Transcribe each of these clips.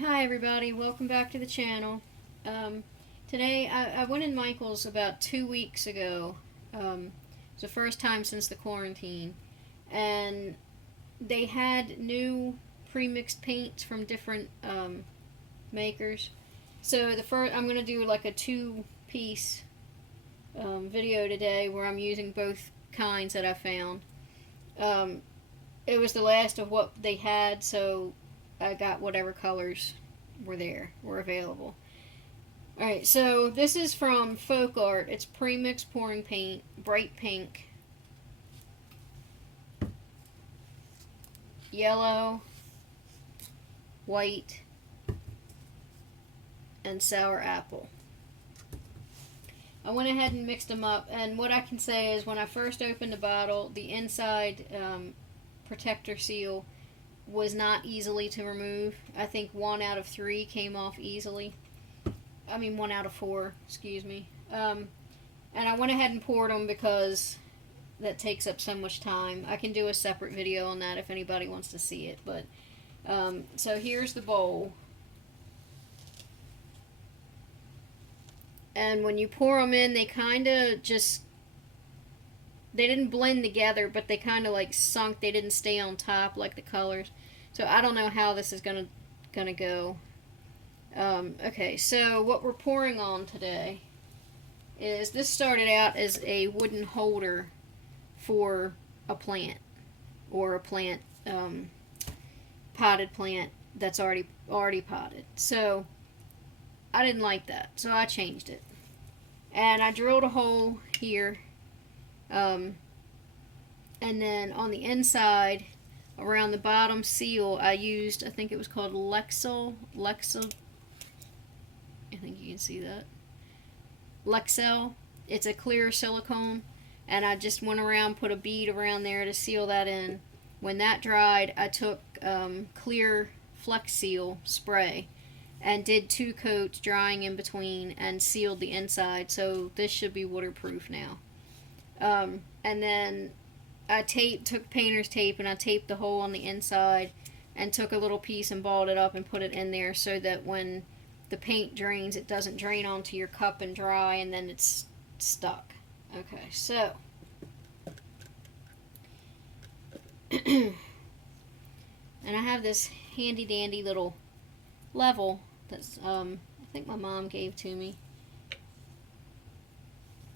Hi everybody, welcome back to the channel. Um, Today I went in Michael's about 2 weeks ago. It's the first time since the quarantine, and they had new pre-mixed paints from different makers. So the first, I'm gonna do like a two-piece video today where I'm using both kinds that I found. Um, it was the last of what they had, so I got whatever colors were available. All right, so this is from Folkart. It's premix pouring paint, bright pink, yellow, white, and sour apple. I went ahead and mixed them up, and what I can say is when I first opened the bottle, the inside protector seal was not easily to remove. I think 1 out of 3 came off easily. I mean, 1 out of 4, excuse me. And I went ahead and poured them because that takes up so much time. I can do a separate video on that if anybody wants to see it. But so here's the bowl, and when you pour them in, they kind of just they didn't blend together, but they kind of like sunk. They didn't stay on top like the colors. So I don't know how this is gonna go. Okay, so what we're pouring on today is this started out as a wooden holder for a plant or a plant potted plant that's already potted. So I didn't like that, so I changed it, and I drilled a hole here, um, and then on the inside, around the bottom seal, I used, I think it was called Lexel. I think you can see that Lexel. It's a clear silicone, and I just went around, put a bead around there to seal that in. When that dried, I took clear Flex Seal spray and did 2 coats, drying in between, and sealed the inside. So this should be waterproof now. And then took painter's tape, and I taped the hole on the inside, and took a little piece and balled it up and put it in there so that when the paint drains, it doesn't drain onto your cup and dry, and then it's stuck. Okay, so and I have this handy dandy little level that's I think my mom gave to me,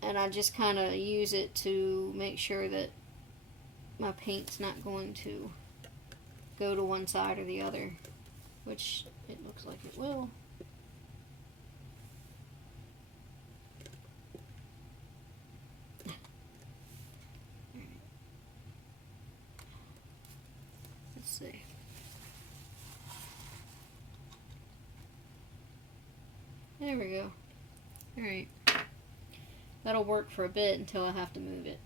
and I just kind of use it to make sure that my paint's not going to go to one side or the other, which it looks like it will. Let's see. There we go. Alright. That'll work for a bit until I have to move it.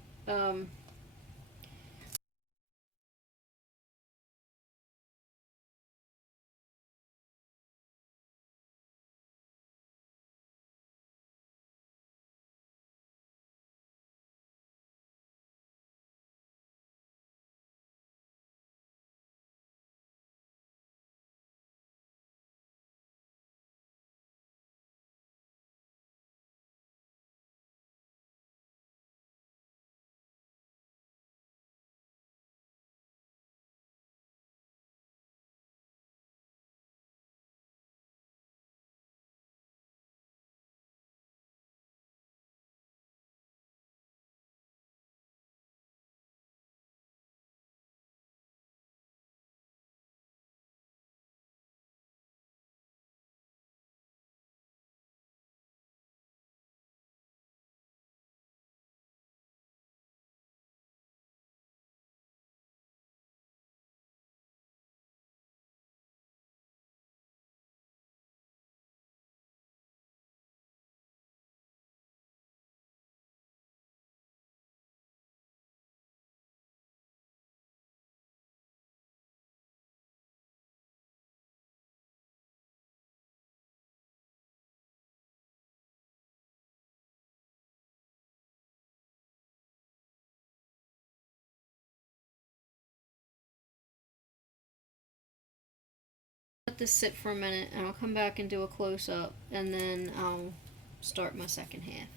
this sit for a minute and I'll come back and do a close-up, and then I'll start my second half.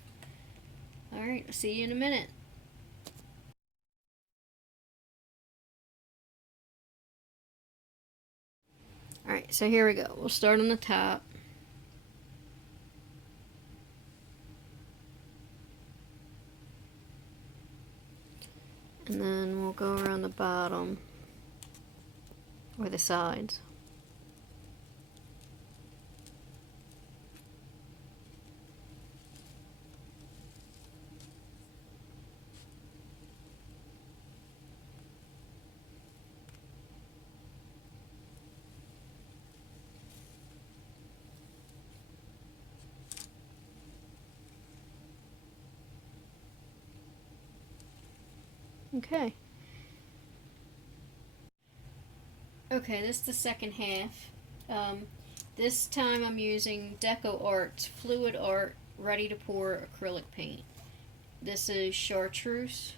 Alright, I'll see you in a minute. Alright, so here we go. We'll start on the top. And then we'll go around the bottom or the sides. Okay. Okay, this is the second half. This time I'm using DecoArt's Fluid Art Ready to Pour acrylic paint. This is chartreuse,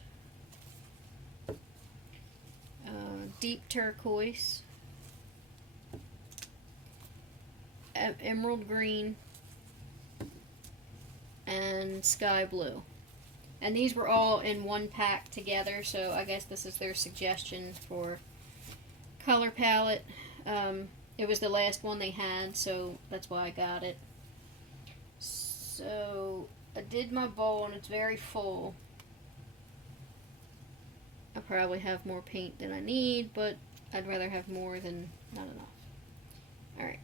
deep turquoise, emerald green, and sky blue. And these were all in one pack together, so I guess this is their suggestion for color palette. It was the last one they had, so that's why I got it. So I did my bowl and it's very full. I probably have more paint than I need, but I'd rather have more than not enough. Alright.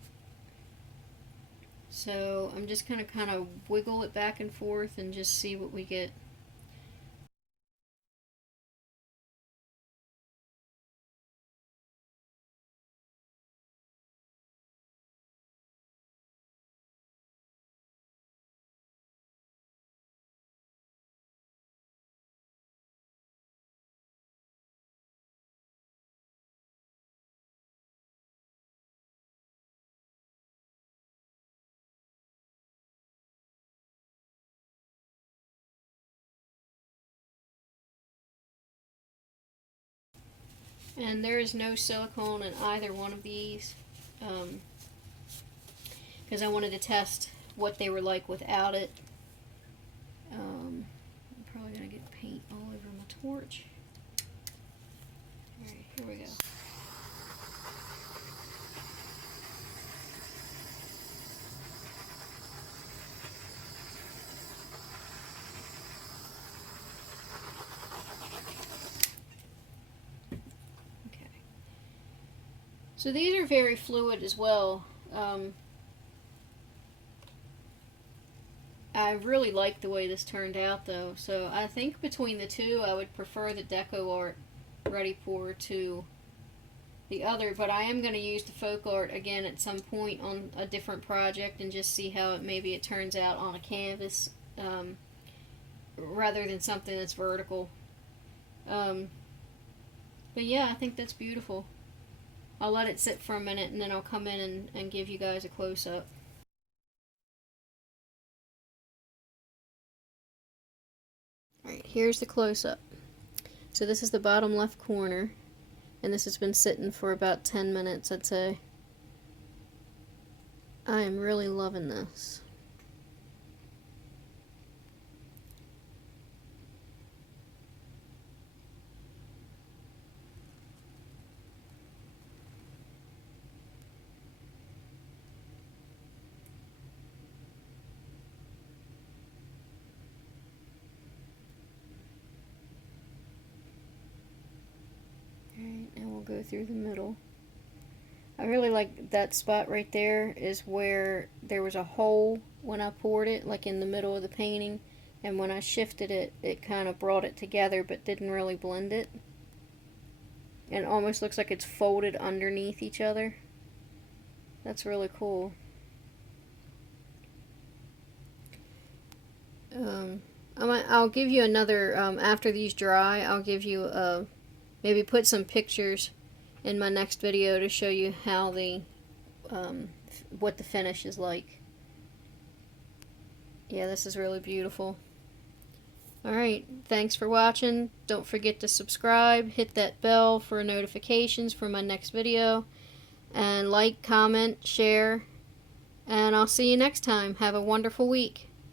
So I'm just gonna kind of wiggle it back and forth and just see what we get. And there is no silicone in either one of these, because I wanted to test what they were like without it. I'm probably going to get paint all over my torch. Alright, here we go. So these are very fluid as well. I really like the way this turned out though, so I think between the two I would prefer the DecoArt Ready Pour to the other, but I am going to use the Folkart again at some point on a different project and just see how maybe it turns out on a canvas rather than something that's vertical. But yeah, I think that's beautiful. I'll let it sit for a minute and then I'll come in and give you guys a close-up. Alright, here's the close-up. So this is the bottom left corner, and this has been sitting for about 10 minutes, I'd say. I am really loving this. And we'll go through the middle. I really like that spot right there is where there was a hole when I poured it, like in the middle of the painting, and when I shifted it, it kind of brought it together but didn't really blend it. And it almost looks like it's folded underneath each other. That's really cool. I'll give you another, after these dry, I'll give you maybe put some pictures in my next video to show you how the what the finish is like. Yeah, this is really beautiful. Alright, thanks for watching. Don't forget to subscribe, hit that bell for notifications for my next video. And like, comment, share, and I'll see you next time. Have a wonderful week.